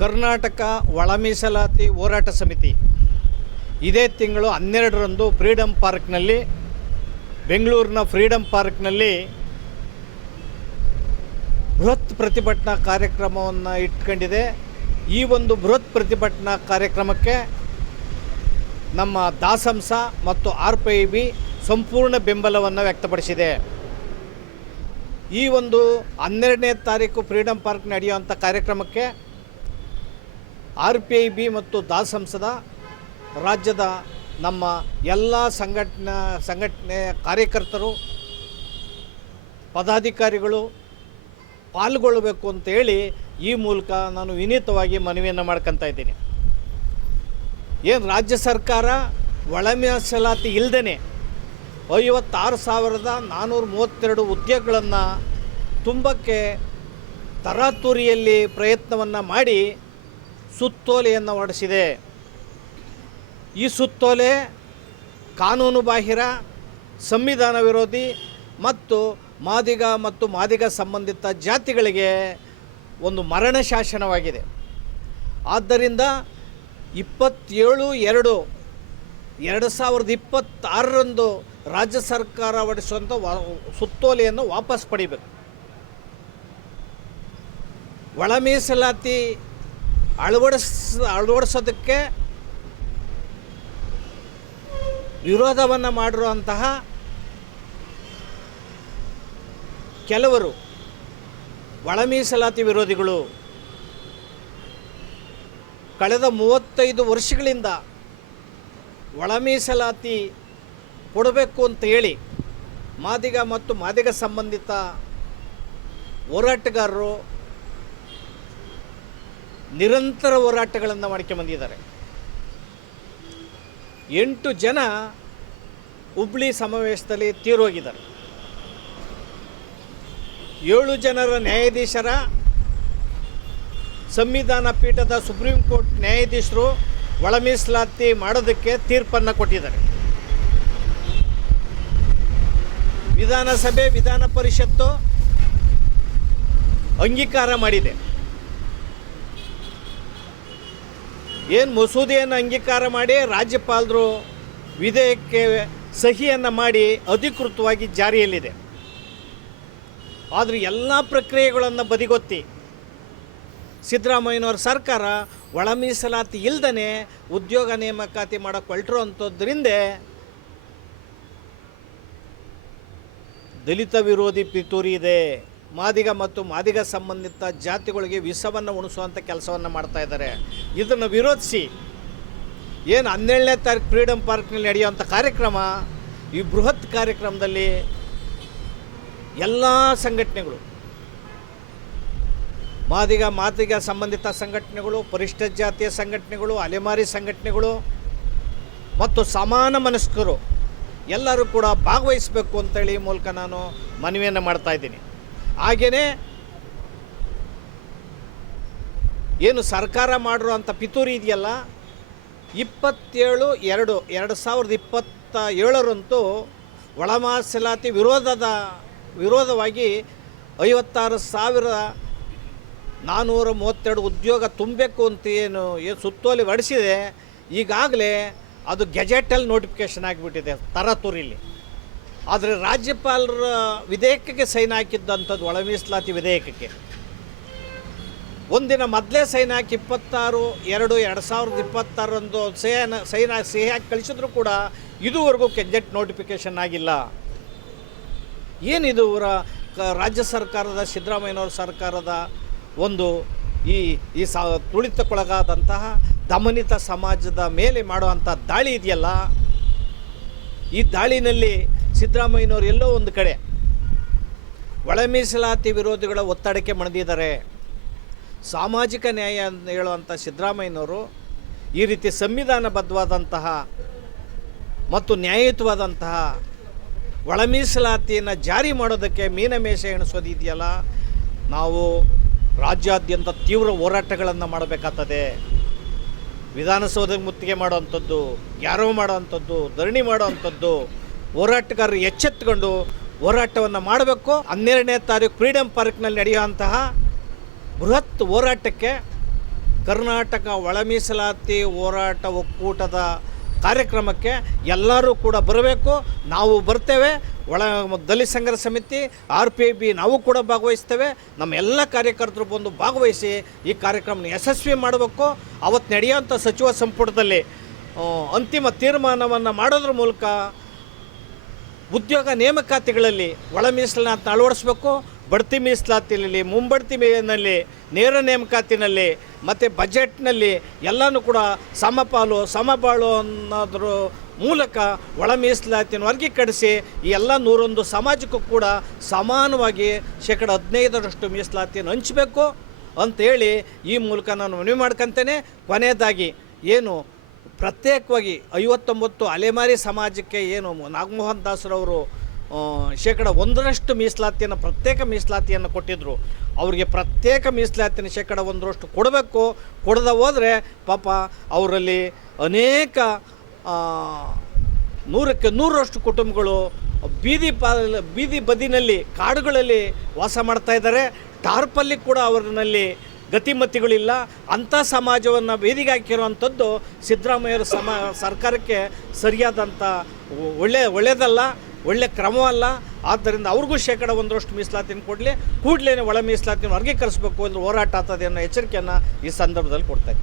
ಕರ್ನಾಟಕ ಒಳ ಮೀಸಲಾತಿ ಹೋರಾಟ ಸಮಿತಿ ಇದೇ ತಿಂಗಳು 12ರಂದು ಫ್ರೀಡಮ್ ಪಾರ್ಕ್ನಲ್ಲಿ, ಬೆಂಗಳೂರಿನ ಫ್ರೀಡಮ್ ಪಾರ್ಕ್ನಲ್ಲಿ ಬೃಹತ್ ಪ್ರತಿಭಟನಾ ಕಾರ್ಯಕ್ರಮವನ್ನು ಇಟ್ಕೊಂಡಿದೆ. ಈ ಒಂದು ಬೃಹತ್ ಪ್ರತಿಭಟನಾ ಕಾರ್ಯಕ್ರಮಕ್ಕೆ ನಮ್ಮ ದಾಸಂಸ ಮತ್ತು RPIB ಸಂಪೂರ್ಣ ಬೆಂಬಲವನ್ನು ವ್ಯಕ್ತಪಡಿಸಿದೆ. ಈ ಒಂದು 12ನೇ ತಾರೀಕು ಫ್ರೀಡಮ್ ಪಾರ್ಕ್ ನಡೆಯುವಂಥ ಕಾರ್ಯಕ್ರಮಕ್ಕೆ RPIB ಮತ್ತು ದಾಸಂಸದ ರಾಜ್ಯದ ನಮ್ಮ ಎಲ್ಲ ಸಂಘಟನೆ ಕಾರ್ಯಕರ್ತರು, ಪದಾಧಿಕಾರಿಗಳು ಪಾಲ್ಗೊಳ್ಳಬೇಕು ಅಂತೇಳಿ ಈ ಮೂಲಕ ನಾನು ವಿನೀತವಾಗಿ ಮನವಿಯನ್ನು ಮಾಡ್ಕೊತಾ ಇದ್ದೀನಿ. ಏನು ರಾಜ್ಯ ಸರ್ಕಾರ ಒಳ ಮೀಸಲಾತಿ ಇಲ್ಲದೇ 56,432 ಹುದ್ದೆಗಳನ್ನು ತುಂಬಕ್ಕೆ ತರಾತುರಿಯಲ್ಲಿ ಪ್ರಯತ್ನವನ್ನು ಮಾಡಿ ಸುತ್ತೋಲೆಯನ್ನು ಹೊರಡಿಸಿದೆ. ಈ ಸುತ್ತೋಲೆ ಕಾನೂನು ಬಾಹಿರ, ಸಂವಿಧಾನ ವಿರೋಧಿ ಮತ್ತು ಮಾದಿಗ ಸಂಬಂಧಿತ ಜಾತಿಗಳಿಗೆ ಒಂದು ಮರಣ ಶಾಸನವಾಗಿದೆ. ಆದ್ದರಿಂದ 27/2/2026ರಂದು ರಾಜ್ಯ ಸರ್ಕಾರ ಹೊರಡಿಸುವಂಥ ಸುತ್ತೋಲೆಯನ್ನು ವಾಪಸ್ ಪಡಿಬೇಕು. ಒಳ ಮೀಸಲಾತಿ ಅಳವಡಿಸೋದಕ್ಕೆ ವಿರೋಧವನ್ನು ಮಾಡಿರುವಂತಹ ಕೆಲವರು ಒಳ ಮೀಸಲಾತಿ ವಿರೋಧಿಗಳು ಕಳೆದ 35 ವರ್ಷಗಳಿಂದ ಒಳ ಮೀಸಲಾತಿ ಕೊಡಬೇಕು ಅಂತ ಹೇಳಿ ಮಾದಿಗ ಸಂಬಂಧಿತ ಹೋರಾಟಗಾರರು ನಿರಂತರ ಹೋರಾಟಗಳನ್ನು ಮಾಡ್ಕೊಂಬಂದಿದ್ದಾರೆ. 8 ಜನ ಹುಬ್ಳಿ ಸಮಾವೇಶದಲ್ಲಿ ತೀರೋಗಿದ್ದಾರೆ. 7 ಜನರ ನ್ಯಾಯಾಧೀಶರ ಸಂವಿಧಾನ ಪೀಠದ ಸುಪ್ರೀಂ ಕೋರ್ಟ್ ನ್ಯಾಯಾಧೀಶರು ಒಳ ಮೀಸಲಾತಿ ಮಾಡೋದಕ್ಕೆ ತೀರ್ಪನ್ನು ಕೊಟ್ಟಿದ್ದಾರೆ. ವಿಧಾನಸಭೆ, ವಿಧಾನ ಪರಿಷತ್ತು ಅಂಗೀಕಾರ ಮಾಡಿದೆ. ಏನು ಮಸೂದೆಯನ್ನು ಅಂಗೀಕಾರ ಮಾಡಿ ರಾಜ್ಯಪಾಲರು ವಿಧೇಯಕಕ್ಕೆ ಸಹಿಯನ್ನು ಮಾಡಿ ಅಧಿಕೃತವಾಗಿ ಜಾರಿಯಲ್ಲಿದೆ. ಆದರೆ ಎಲ್ಲ ಪ್ರಕ್ರಿಯೆಗಳನ್ನು ಬದಿಗೊತ್ತಿ ಸಿದ್ದರಾಮಯ್ಯನವ್ರ ಸರ್ಕಾರ ಒಳ ಮೀಸಲಾತಿ ಇಲ್ಲದೇ ಉದ್ಯೋಗ ನೇಮಕಾತಿ ಮಾಡೋಕ್ಕೆ ಹೊರಟಿರೋ ಅಂಥದ್ರಿಂದ ದಲಿತ ವಿರೋಧಿ ಪಿತೂರಿ ಇದೆ. ಮಾದಿಗ ಸಂಬಂಧಿತ ಜಾತಿಗಳಿಗೆ ವಿಷವನ್ನು ಉಣಿಸುವಂಥ ಕೆಲಸವನ್ನು ಮಾಡ್ತಾ ಇದ್ದಾರೆ. ಇದನ್ನು ವಿರೋಧಿಸಿ ಏನು 12ನೇ ತಾರೀಕು ಫ್ರೀಡಮ್ ಪಾರ್ಕ್ನಲ್ಲಿ ನಡೆಯುವಂಥ ಕಾರ್ಯಕ್ರಮ, ಈ ಬೃಹತ್ ಕಾರ್ಯಕ್ರಮದಲ್ಲಿ ಎಲ್ಲ ಸಂಘಟನೆಗಳು, ಮಾದಿಗ ಸಂಬಂಧಿತ ಸಂಘಟನೆಗಳು, ಪರಿಶಿಷ್ಟ ಜಾತಿಯ ಸಂಘಟನೆಗಳು, ಅಲೆಮಾರಿ ಸಂಘಟನೆಗಳು ಮತ್ತು ಸಮಾನ ಮನಸ್ಕರು ಎಲ್ಲರೂ ಕೂಡ ಭಾಗವಹಿಸಬೇಕು ಅಂತೇಳಿ ಈ ಮೂಲಕ ನಾನು ಮನವಿಯನ್ನು ಮಾಡ್ತಾಯಿದ್ದೀನಿ. ಹಾಗೆಯೇ ಏನು ಸರ್ಕಾರ ಮಾಡಿರುವಂಥ ಪಿತೂರಿ ಇದೆಯಲ್ಲ, 27/2/2027ರಂತೂ ಒಳ ಮೀಸಲಾತಿ ವಿರೋಧವಾಗಿ 56,432 ಉದ್ಯೋಗ ತುಂಬಬೇಕು ಅಂತ ಏನು ಸುತ್ತೋಲೆ ಹೊರಡಿಸಿದೆ. ಈಗಾಗಲೇ ಅದು ಗೆಜೆಟಲ್ಲಿ ನೋಟಿಫಿಕೇಷನ್ ಆಗಿಬಿಟ್ಟಿದೆ ತರಾತುರಿಲಿ. ಆದರೆ ರಾಜ್ಯಪಾಲರ ವಿಧೇಯಕಕ್ಕೆ ಸೈನ್ ಹಾಕಿದ್ದಂಥದ್ದು ಒಳ ಮೀಸಲಾತಿ ವಿಧೇಯಕಕ್ಕೆ ಒಂದಿನ ಮೊದಲೇ ಸೈನ್ ಹಾಕಿ 26/2/2026ರಂದು ಸಿಹಿ ಹಾಕಿ ಕಳಿಸಿದ್ರು ಕೂಡ ಇದುವರೆಗೂ ಗೆಜೆಟ್ ನೋಟಿಫಿಕೇಷನ್ ಆಗಿಲ್ಲ. ಏನಿದು ರಾಜ್ಯ ಸರ್ಕಾರದ ಸಿದ್ದರಾಮಯ್ಯನವ್ರ ಸರ್ಕಾರದ ಒಂದು ಈ ತುಳಿತಕ್ಕೊಳಗಾದಂತಹ ದಮನಿತ ಸಮಾಜದ ಮೇಲೆ ಮಾಡುವಂಥ ದಾಳಿ ಇದೆಯಲ್ಲ, ಈ ದಾಳಿನಲ್ಲಿ ಸಿದ್ದರಾಮಯ್ಯನವರು ಎಲ್ಲೋ ಒಂದು ಕಡೆ ಒಳ ಮೀಸಲಾತಿ ವಿರೋಧಿಗಳ ಒತ್ತಡಕ್ಕೆ ಮಣಿದಿದ್ದಾರೆ. ಸಾಮಾಜಿಕ ನ್ಯಾಯ ಹೇಳುವಂಥ ಸಿದ್ದರಾಮಯ್ಯನವರು ಈ ರೀತಿ ಸಂವಿಧಾನಬದ್ಧವಾದಂತಹ ಮತ್ತು ನ್ಯಾಯಯುತವಾದಂತಹ ಒಳ ಮೀಸಲಾತಿಯನ್ನು ಜಾರಿ ಮಾಡೋದಕ್ಕೆ ಮೀನಮೇಷ ಎಣಿಸೋದಿದೆಯಲ್ಲ, ನಾವು ರಾಜ್ಯಾದ್ಯಂತ ತೀವ್ರ ಹೋರಾಟಗಳನ್ನು ಮಾಡಬೇಕಾಗ್ತದೆ. ವಿಧಾನಸೌಧಕ್ಕೆ ಮುತ್ತಿಗೆ ಮಾಡೋವಂಥದ್ದು, ಗ್ಯಾರವ್ ಮಾಡೋವಂಥದ್ದು, ಧರಣಿ ಮಾಡೋವಂಥದ್ದು, ಹೋರಾಟಗಾರರು ಎಚ್ಚೆತ್ತುಕೊಂಡು ಹೋರಾಟವನ್ನು ಮಾಡಬೇಕು. 12ನೇ ತಾರೀಕು ಫ್ರೀಡಮ್ ಪಾರ್ಕ್ನಲ್ಲಿ ನಡೆಯುವಂತಹ ಬೃಹತ್ ಹೋರಾಟಕ್ಕೆ ಕರ್ನಾಟಕ ಒಳ ಮೀಸಲಾತಿ ಹೋರಾಟ ಒಕ್ಕೂಟದ ಕಾರ್ಯಕ್ರಮಕ್ಕೆ ಎಲ್ಲರೂ ಕೂಡ ಬರಬೇಕು. ನಾವು ಬರ್ತೇವೆ. ದಲಿತ ಸಂಘರ್ಷ ಸಮಿತಿ, RPIB ನಾವು ಕೂಡ ಭಾಗವಹಿಸ್ತೇವೆ. ನಮ್ಮ ಎಲ್ಲ ಕಾರ್ಯಕರ್ತರು ಬಂದು ಭಾಗವಹಿಸಿ ಈ ಕಾರ್ಯಕ್ರಮನ ಯಶಸ್ವಿ ಮಾಡಬೇಕು. ಅವತ್ತು ನಡೆಯುವಂಥ ಸಚಿವ ಸಂಪುಟದಲ್ಲಿ ಅಂತಿಮ ತೀರ್ಮಾನವನ್ನು ಮಾಡೋದ್ರ ಮೂಲಕ ಉದ್ಯೋಗ ನೇಮಕಾತಿಗಳಲ್ಲಿ ಒಳ ಮೀಸಲಾತಿನ ಅಳವಡಿಸ್ಬೇಕು. ಬಡ್ತಿ ಮೀಸಲಾತಿನಲ್ಲಿ, ಮುಂಬಡ್ತಿನಲ್ಲಿ, ನೇರ ನೇಮಕಾತಿನಲ್ಲಿ ಮತ್ತು ಬಜೆಟ್ನಲ್ಲಿ ಎಲ್ಲನೂ ಕೂಡ ಸಮಪಾಲು ಸಮಬಾಳು ಅನ್ನೋದ್ರ ಮೂಲಕ ಒಳ ಮೀಸಲಾತಿಯನ್ನು ವರ್ಗೀಕರಿಸಿ ಈ ಎಲ್ಲ 101 ಸಮಾಜಕ್ಕೂ ಕೂಡ ಸಮಾನವಾಗಿ 15% ಮೀಸಲಾತಿಯನ್ನು ಹಂಚಬೇಕು ಅಂತೇಳಿ ಈ ಮೂಲಕ ನಾನು ಮನವಿ ಮಾಡ್ಕೊತೇನೆ. ಕೊನೆಯದಾಗಿ ಏನು ಪ್ರತ್ಯೇಕವಾಗಿ 59 ಅಲೆಮಾರಿ ಸಮಾಜಕ್ಕೆ ಏನು ನಾಗಮೋಹನ್ ದಾಸರವರು 1% ಮೀಸಲಾತಿಯನ್ನು ಪ್ರತ್ಯೇಕ ಮೀಸಲಾತಿಯನ್ನು ಕೊಟ್ಟಿದ್ದರು. ಅವರಿಗೆ ಪ್ರತ್ಯೇಕ ಮೀಸಲಾತಿಯನ್ನು 1% ಕೊಡಬೇಕು. ಕೊಡದ ಹೋದರೆ ಪಾಪ ಅವರಲ್ಲಿ ಅನೇಕ 100ಕ್ಕೆ 100ರಷ್ಟು ಕುಟುಂಬಗಳು ಬೀದಿ ಬದಿನಲ್ಲಿ ಕಾಡುಗಳಲ್ಲಿ ವಾಸ ಮಾಡ್ತಾಯಿದ್ದಾರೆ. ಟಾರ್ಪಲ್ಲಿ ಕೂಡ ಅವರಲ್ಲಿ ಗತಿಮತಿಗಳಿಲ್ಲ. ಅಂಥ ಸಮಾಜವನ್ನು ಬೀದಿಗೆ ಹಾಕಿರುವಂಥದ್ದು ಸಿದ್ದರಾಮಯ್ಯರ ಸರ್ಕಾರಕ್ಕೆ ಸರಿಯಾದಂಥ ಒಳ್ಳೆಯದಲ್ಲ, ಒಳ್ಳೆಯ ಕ್ರಮವಲ್ಲ. ಆದ್ದರಿಂದ ಅವ್ರಿಗೂ 1% ಮೀಸಲಾತಿನ ಕೊಡಲಿ, ಕೂಡಲೇ ಒಳ ಮೀಸಲಾತಿನ ವರ್ಗೀಕರಿಸಬೇಕು ಅಂದರೆ ಹೋರಾಟ ಆಗ್ತದೆ ಅನ್ನೋ ಎಚ್ಚರಿಕೆಯನ್ನು ಈ ಸಂದರ್ಭದಲ್ಲಿ ಕೊಡ್ತಾರೆ.